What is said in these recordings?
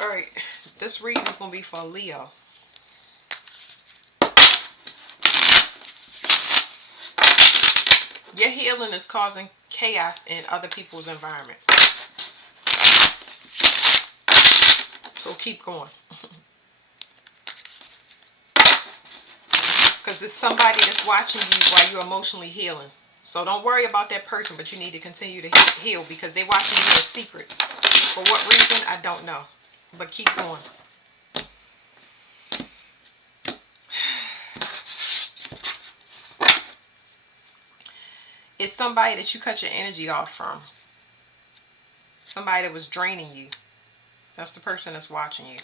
Alright, this reading is going to be for Leo. Your healing is causing chaos in other people's environment. So keep going. Because there's somebody that's watching you while you're emotionally healing. So don't worry about that person, but you need to continue to heal because they're watching you in secret. For what reason, I don't know. But keep going. It's somebody that you cut your energy off from. Somebody that was draining you. That's the person that's watching you.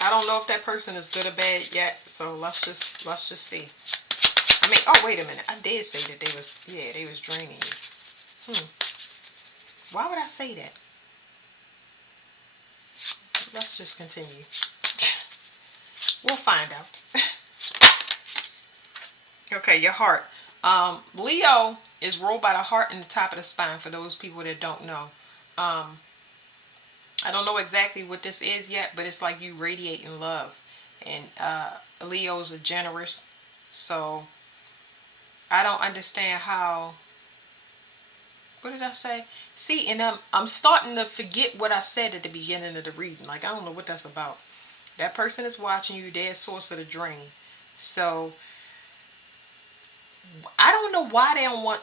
I don't know if that person is good or bad yet, so let's just see. I mean, oh wait a minute. I did say that they was draining you. Why would I say that? Let's just continue. We'll find out. Okay, your heart. Leo is ruled by the heart and the top of the spine. For those people that don't know, I don't know exactly what this is yet, but it's like you radiating love. And Leos are generous, so I don't understand how. What did I say? See, and I'm starting to forget what I said at the beginning of the reading. Like I don't know what that's about. That person is watching you. They're a source of the drain. So I don't know why they don't want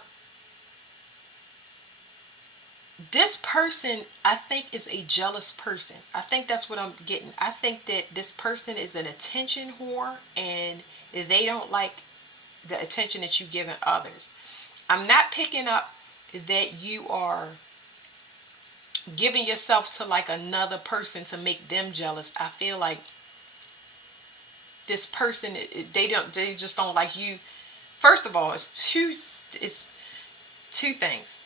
this person. I think is a jealous person. I think that's what I'm getting. I think that this person is an attention whore and they don't like the attention that you've given others. I'm not picking up that you are giving yourself to like another person to make them jealous. I feel like this person, they just don't like you. First of all, it's two things.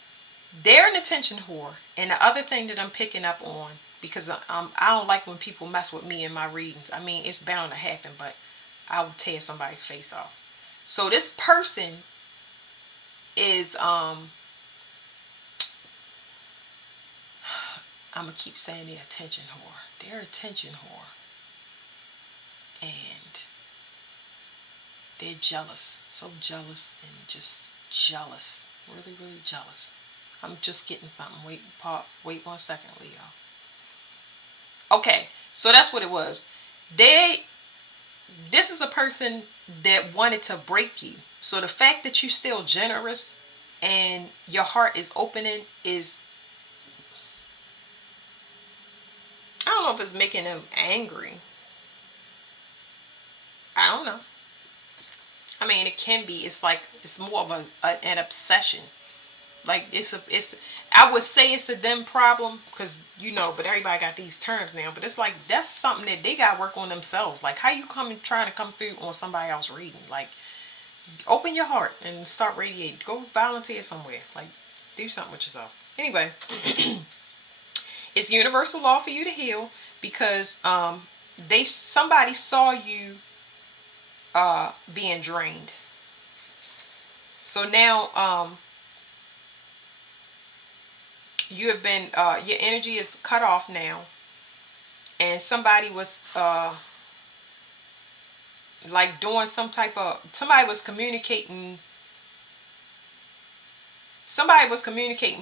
They're an attention whore, and the other thing that I'm picking up on, because I don't like when people mess with me in my readings. I mean, it's bound to happen, but I will tear somebody's face off. So this person is I'm gonna keep saying they're attention whore. They're attention whore, and they're jealous, so jealous and just jealous, really, really jealous. I'm just getting something. Wait 1 second, Leo. Okay, so that's what it was. They, this is a person that wanted to break you. So the fact that you're still generous and your heart is opening is, I don't know if it's making them angry. I don't know. I mean, it can be. It's like it's more of an obsession. Like it's I would say it's a them problem because but everybody got these terms now. But it's like that's something that they got to work on themselves. Like how you trying to come through on somebody else reading. Like open your heart and start radiating. Go volunteer somewhere. Like do something with yourself. Anyway, it's universal law for you to heal because somebody saw you being drained. So now you have been your energy is cut off now, and somebody was like doing somebody was communicating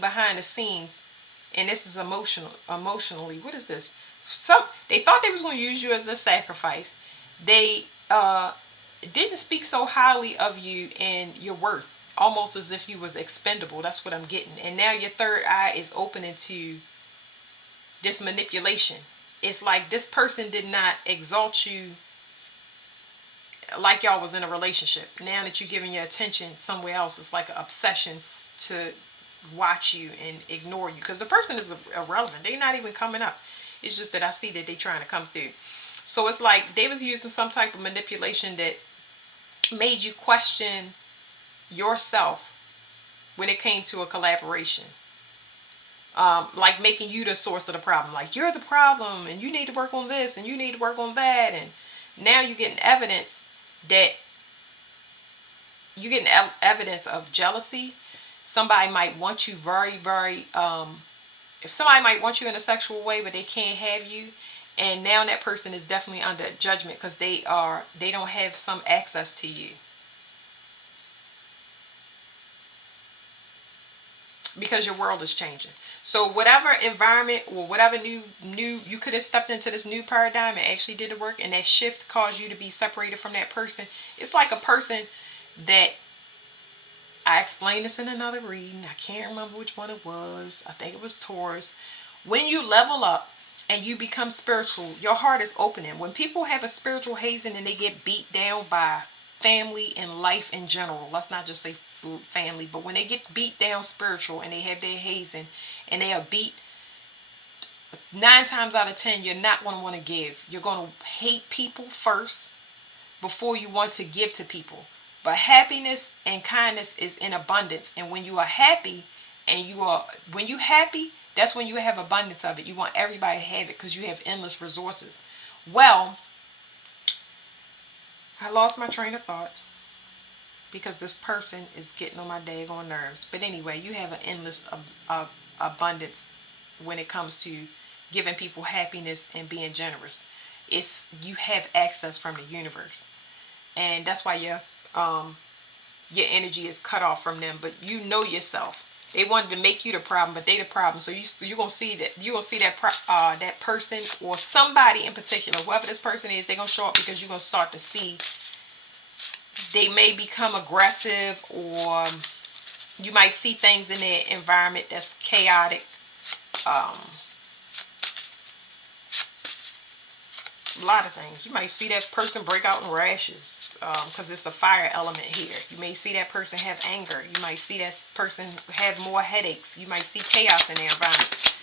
behind the scenes, and this is emotionally. What is this? They thought they was going to use you as a sacrifice. They didn't speak so highly of you and your worth, almost as if you was expendable. That's what I'm getting. And now your third eye is opening to this manipulation. It's like this person did not exalt you like y'all was in a relationship. Now that you're giving your attention somewhere else, it's like an obsession to watch you and ignore you because the person is irrelevant. They're not even coming up. It's just that I see that they're trying to come through. So it's like they was using some type of manipulation that made you question yourself when it came to a collaboration. like making you the source of the problem. Like, you're the problem, and you need to work on this, and you need to work on that. And now you're getting evidence that evidence of jealousy. Somebody might want you very, very. If somebody might want you in a sexual way, but they can't have you, and now that person is definitely under judgment because they don't have some access to you. Because your world is changing. So whatever environment or whatever new you could have stepped into this new paradigm and actually did the work, and that shift caused you to be separated from that person. It's like a person that, I explained this in another reading. I can't remember which one it was. I think it was Taurus. When you level up and you become spiritual, your heart is opening. When people have a spiritual hazing and they get beat down by family and life in general, let's not just say family, but when they get beat down spiritual and they have their hazing and they are beat, 9 times out of 10, you're not going to want to give. You're going to hate people first before you want to give to people. But happiness and kindness is in abundance. And when you are happy when you happy, that's when you have abundance of it. You want everybody to have it because you have endless resources. Well, I lost my train of thought because this person is getting on my daggone nerves. But anyway, you have an endless abundance when it comes to giving people happiness and being generous. You have access from the universe. And that's why your energy is cut off from them. But you know yourself. They wanted to make you the problem, but they the problem. So you're gonna see that person or somebody in particular, whoever this person is, they're gonna show up because you're gonna start to see they may become aggressive, or you might see things in their environment that's chaotic. A lot of things. You might see that person break out in rashes because it's a fire element here. You may see that person have anger. You might see that person have more headaches. You might see chaos in their environment.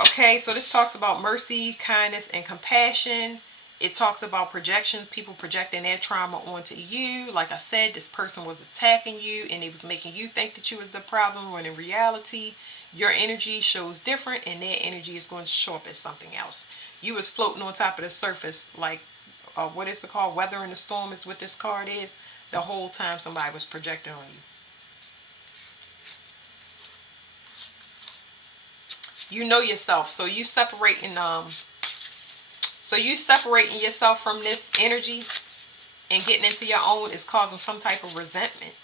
Okay, so this talks about mercy, kindness, and compassion. It talks about projections, people projecting their trauma onto you. Like I said, this person was attacking you and it was making you think that you was the problem, when in reality, your energy shows different and their energy is going to show up as something else. You was floating on top of the surface like, what is it called? Weather in the storm is what this card is. The whole time somebody was projecting on you. You know yourself, so you separating yourself from this energy and getting into your own is causing some type of resentment.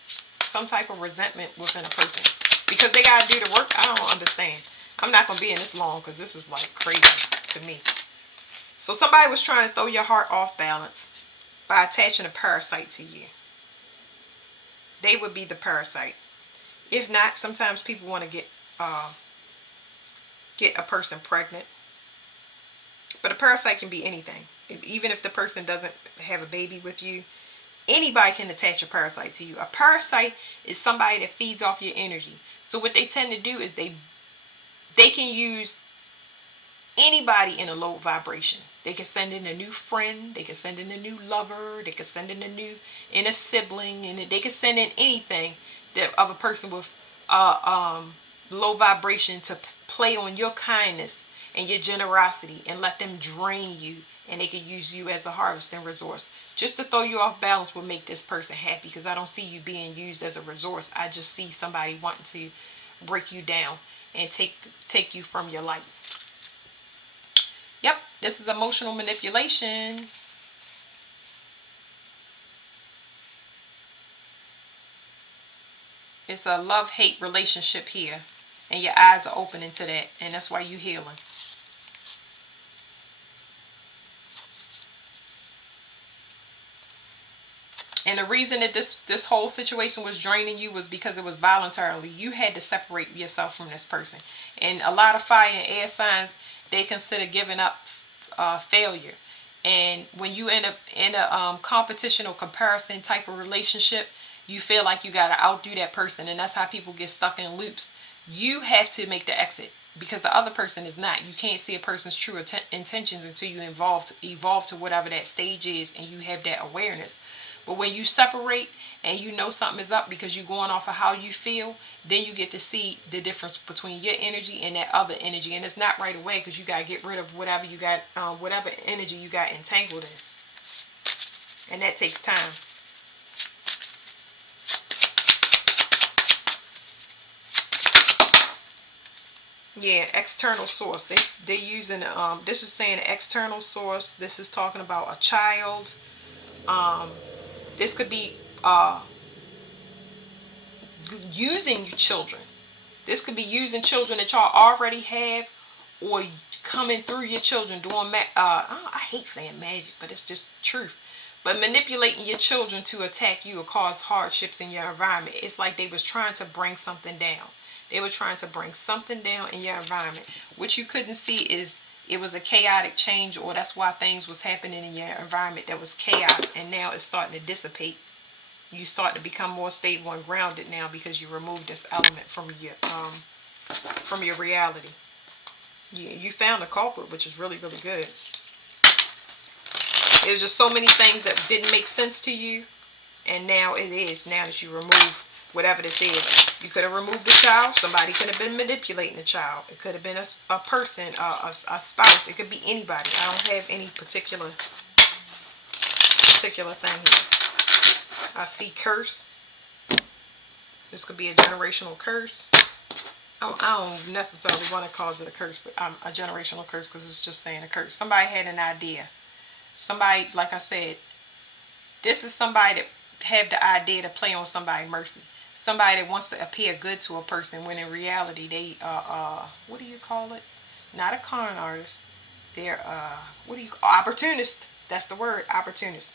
Some type of resentment within a person. Because they got to do the work. I don't understand. I'm not going to be in this long because this is like crazy to me. So somebody was trying to throw your heart off balance by attaching a parasite to you. They would be the parasite. If not, sometimes people want to get a person pregnant. But a parasite can be anything. Even if the person doesn't have a baby with you, anybody can attach a parasite to you. A parasite is somebody that feeds off your energy. So what they tend to do is they can use anybody in a low vibration. They can send in a new friend. They can send in a new lover. They can send in a sibling, and they can send in anything of a person with low vibration to play on your kindness and your generosity and let them drain you, and they could use you as a harvesting resource. Just to throw you off balance will make this person happy, because I don't see you being used as a resource. I just see somebody wanting to break you down and take you from your light. Yep, this is emotional manipulation. It's a love-hate relationship here, and your eyes are opening to that, and that's why you're healing. And the reason that this whole situation was draining you was because it was voluntarily. You had to separate yourself from this person. And a lot of fire and air signs, they consider giving up failure. And when you end up in a competition or comparison type of relationship, you feel like you got to outdo that person. And that's how people get stuck in loops. You have to make the exit, because the other person is not. You can't see a person's true intentions until you evolve to whatever that stage is and you have that awareness. But when you separate and you know something is up because you're going off of how you feel, then you get to see the difference between your energy and that other energy. And it's not right away because you got to get rid of whatever you got, whatever energy you got entangled in. And that takes time. Yeah, external source. They using this is saying external source. This is talking about a child. This could be using your children. This could be using children that y'all already have, or coming through your children doing I hate saying magic, but it's just truth. But manipulating your children to attack you or cause hardships in your environment. It's like they was trying to bring something down. They were trying to bring something down in your environment. What you couldn't see is it was a chaotic change, or that's why things was happening in your environment that was chaos, and now it's starting to dissipate. You start to become more stable and grounded now because you removed this element from your reality. You found the culprit, which is really, really good. There's just so many things that didn't make sense to you, and now it is. Now that you remove whatever this is, you could have removed the child. Somebody could have been manipulating the child. It could have been a person, a spouse. It could be anybody. I don't have any particular thing here. I see curse. This could be a generational curse. I don't necessarily want to cause it a curse, but a generational curse, because it's just saying a curse. Somebody had an idea. Somebody, like I said, this is somebody that have the idea to play on somebody's mercy. Somebody that wants to appear good to a person when in reality they what do you call it? Not a con artist. They're opportunist. That's the word, opportunist.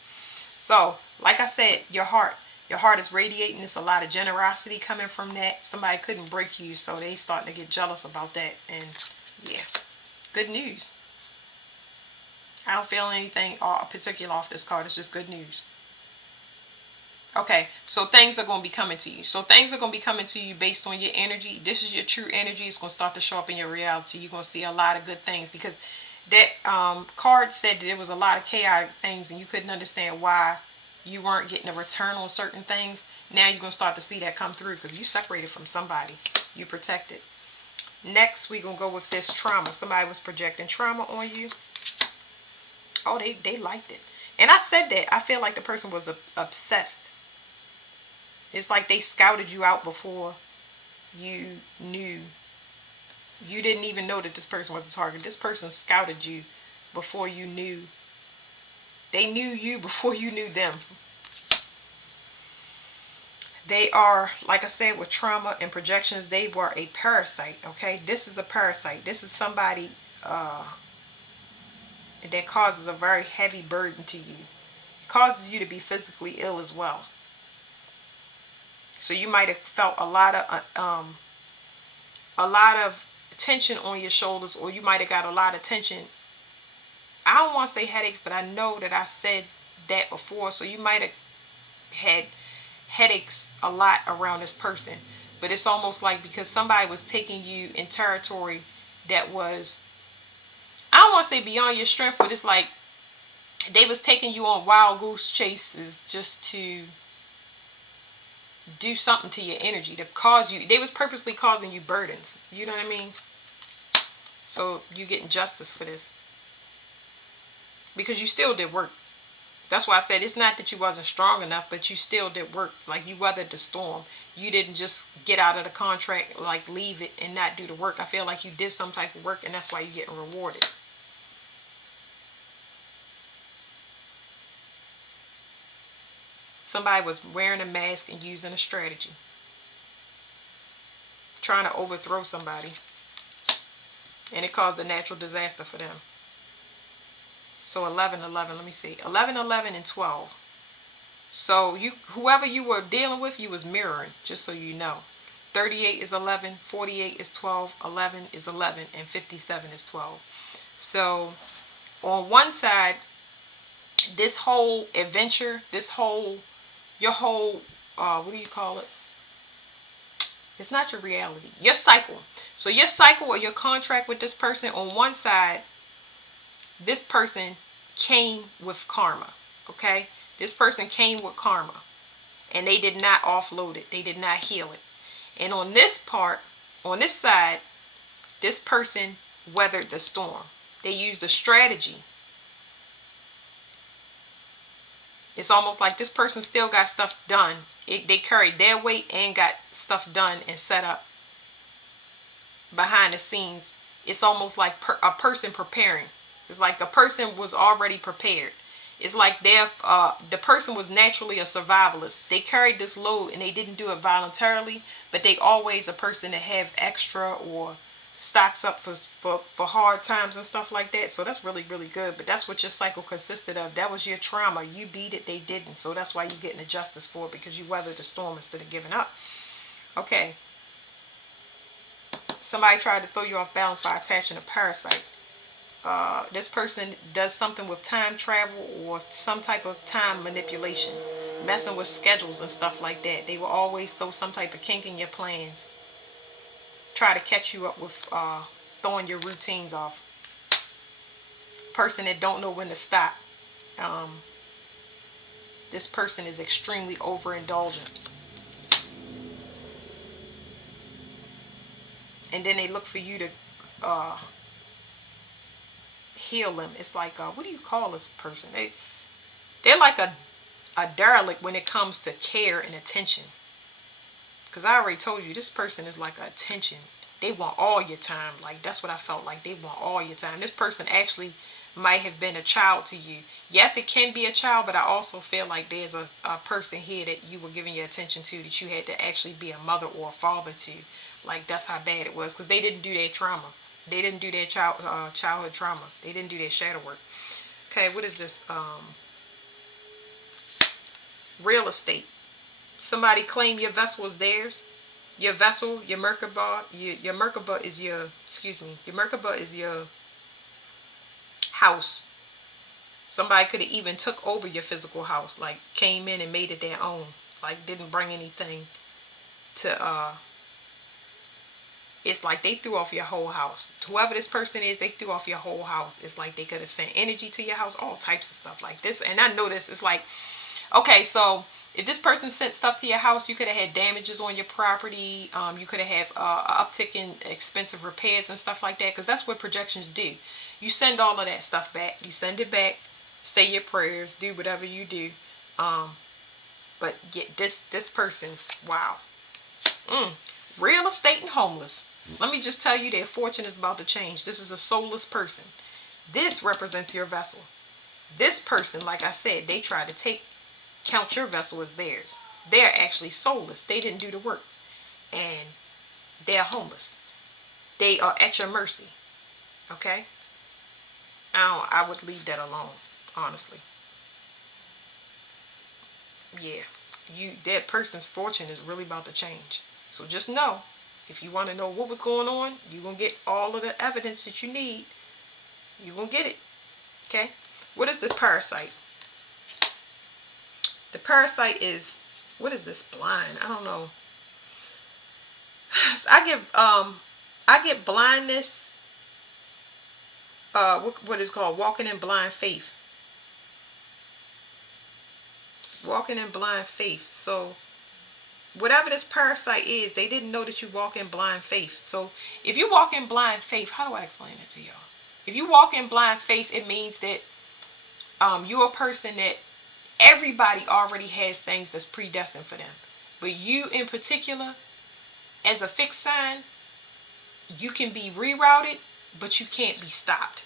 So, like I said, your heart is radiating. There's a lot of generosity coming from that. Somebody couldn't break you, so they starting to get jealous about that. And yeah, good news. I don't feel anything particular off this card. It's just good news. Okay, so things are going to be coming to you. So things are going to be coming to you based on your energy. This is your true energy. It's going to start to show up in your reality. You're going to see a lot of good things, because that card said that there was a lot of chaotic things and you couldn't understand why you weren't getting a return on certain things. Now you're going to start to see that come through because you separated from somebody. You protected. Next, we're going to go with this trauma. Somebody was projecting trauma on you. Oh, they liked it. And I said that. I feel like the person was obsessed. It's like they scouted you out before you knew. You didn't even know that this person was the target. This person scouted you before you knew. They knew you before you knew them. They are, like I said, with trauma and projections, they were a parasite, okay? This is a parasite. This is somebody that causes a very heavy burden to you. It causes you to be physically ill as well. So you might have felt a lot of tension on your shoulders, or you might have got a lot of tension. I don't want to say headaches, but I know that I said that before. So you might have had headaches a lot around this person. But it's almost like because somebody was taking you in territory that was, I don't want to say beyond your strength, but it's like they was taking you on wild goose chases just to do something to your energy, to cause you. They was purposely causing you burdens. You know what I mean? So you getting justice for this. Because you still did work. That's why I said it's not that you wasn't strong enough, but you still did work. Like you weathered the storm. You didn't just get out of the contract, like leave it and not do the work. I feel like you did some type of work, and that's why you're getting rewarded. Somebody was wearing a mask and using a strategy. Trying to overthrow somebody. And it caused a natural disaster for them. So 11, let me see. 11, and 12. So whoever you were dealing with, you was mirroring, just so you know. 38 is 11, 48 is 12, 11 is 11, and 57 is 12. So on one side, this whole adventure, your whole, what do you call it? It's not your reality. Your cycle. So your cycle or your contract with this person, on one side, this person came with karma. Okay? This person came with karma, and they did not offload it. They did not heal it. And on this part, on this side, this person weathered the storm. They used a strategy. It's almost like this person still got stuff done. They carried their weight and got stuff done and set up behind the scenes. It's almost like a person preparing. It's like a person was already prepared. It's like the person was naturally a survivalist. They carried this load and they didn't do it voluntarily, but they always a person that have extra or stocks up for hard times and stuff like that. So that's really, really good. But that's what your cycle consisted of. That was your trauma. You beat it, they didn't. So that's why you're getting the justice for it, because you weathered the storm instead of giving up. Okay. Somebody tried to throw you off balance by attaching a parasite. This person does something with time travel or some type of time manipulation, messing with schedules and stuff like that. They will always throw some type of kink in your plans, try to catch you up with throwing your routines off. Person that don't know when to stop. This person is extremely overindulgent. And then they look for you to heal them. It's like, what do you call this person? They're like a derelict when it comes to care and attention. Because I already told you, this person is like attention. They want all your time. Like, that's what I felt like. They want all your time. This person actually might have been a child to you. Yes, it can be a child, but I also feel like there's a person here that you were giving your attention to, that you had to actually be a mother or a father to. Like, that's how bad it was, because they didn't do their trauma. They didn't do their childhood trauma. They didn't do their shadow work. Okay, what is this? Real estate. Somebody claim your vessel is theirs. Your vessel, your Merkaba, your Merkaba is your, your Merkaba is your house. Somebody could have even took over your physical house, like came in and made it their own, like didn't bring anything to it's like they threw off your whole house. Whoever this person is, they threw off your whole house. It's like they could have sent energy to your house, all types of stuff like this. And I know this, it's like, okay, so if this person sent stuff to your house, you could have had damages on your property. You could have had an uptick in expensive repairs and stuff like that, because that's what projections do. You send all of that stuff back. You send it back, say your prayers, do whatever you do. But yeah, this person, wow. Real estate and homeless. Let me just tell you, their fortune is about to change. This is a soulless person. This represents your vessel. This person, like I said, they try to count your vessel as theirs. They're actually soulless. They didn't do the work. And they're homeless. They are at your mercy. Okay? I would leave that alone, honestly. Yeah. That person's fortune is really about to change. So just know, if you want to know what was going on, you're going to get all of the evidence that you need. You're going to get it. Okay? What is this parasite? The parasite is, what is this? Blind. I don't know. I get blindness. What is called walking in blind faith. Walking in blind faith. So whatever this parasite is, they didn't know that you walk in blind faith. So if you walk in blind faith, how do I explain it to y'all? If you walk in blind faith, it means that you're a person that everybody already has things that's predestined for them. But you in particular, as a fixed sign, you can be rerouted, but you can't be stopped,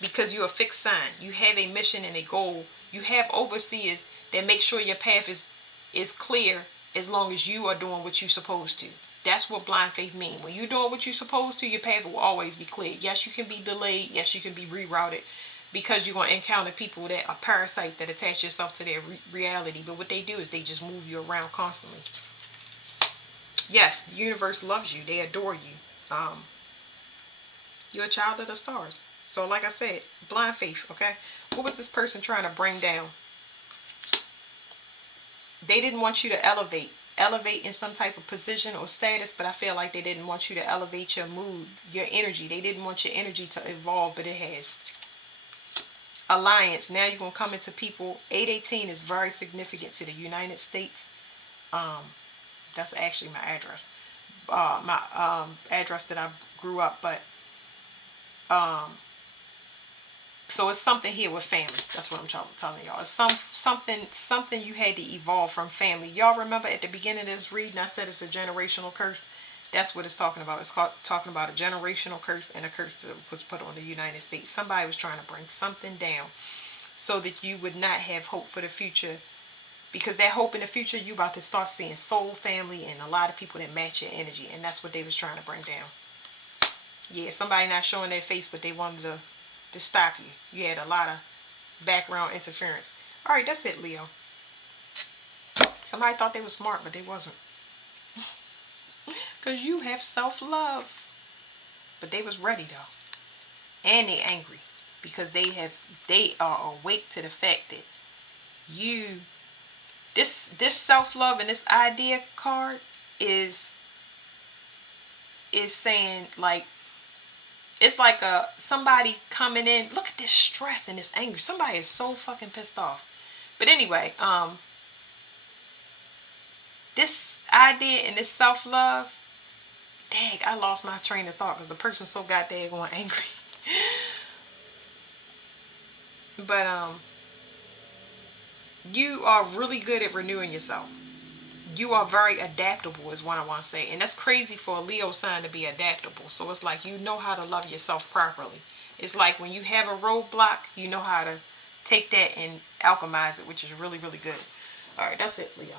because you're a fixed sign. You have a mission and a goal. You have overseers that make sure your path is clear, as long as you are doing what you're supposed to. That's what blind faith means. When you're doing what you're supposed to, your path will always be clear. Yes, you can be delayed. Yes, you can be rerouted, because you're going to encounter people that are parasites that attach yourself to their reality. But what they do is they just move you around constantly. Yes, the universe loves you. They adore you. You're a child of the stars. So like I said, blind faith, okay? What was this person trying to bring down? They didn't want you to elevate in some type of position or status, but I feel like they didn't want you to elevate your mood, your energy. They didn't want your energy to evolve, but it has. alliance. Now you're going to come into people. 818 is very significant to the United States. That's actually my address. My address that I grew up. But so it's something here with family. That's what I'm telling y'all. It's something you had to evolve from family. Y'all remember at the beginning of this reading, I said it's a generational curse. That's what it's talking about. It's talking about a generational curse and a curse that was put on the United States. Somebody was trying to bring something down so that you would not have hope for the future. Because that hope in the future, you about to start seeing soul family and a lot of people that match your energy. And that's what they was trying to bring down. Yeah, somebody not showing their face, but they wanted to stop you. You had a lot of background interference. All right, that's it, Leo. Somebody thought they were smart, but they wasn't. Because you have self-love. But they was ready, though. And they angry. Because they are awake to the fact that you, this self-love and this idea card is saying, like, it's like somebody coming in. Look at this stress and this anger. Somebody is so fucking pissed off. But anyway, this idea and this self-love, dang, I lost my train of thought because the person's so goddamn going angry. But you are really good at renewing yourself. You are very adaptable is what I want to say. And that's crazy for a Leo sign to be adaptable. So it's like you know how to love yourself properly. It's like when you have a roadblock, you know how to take that and alchemize it, which is really, really good. All right, that's it, Leo.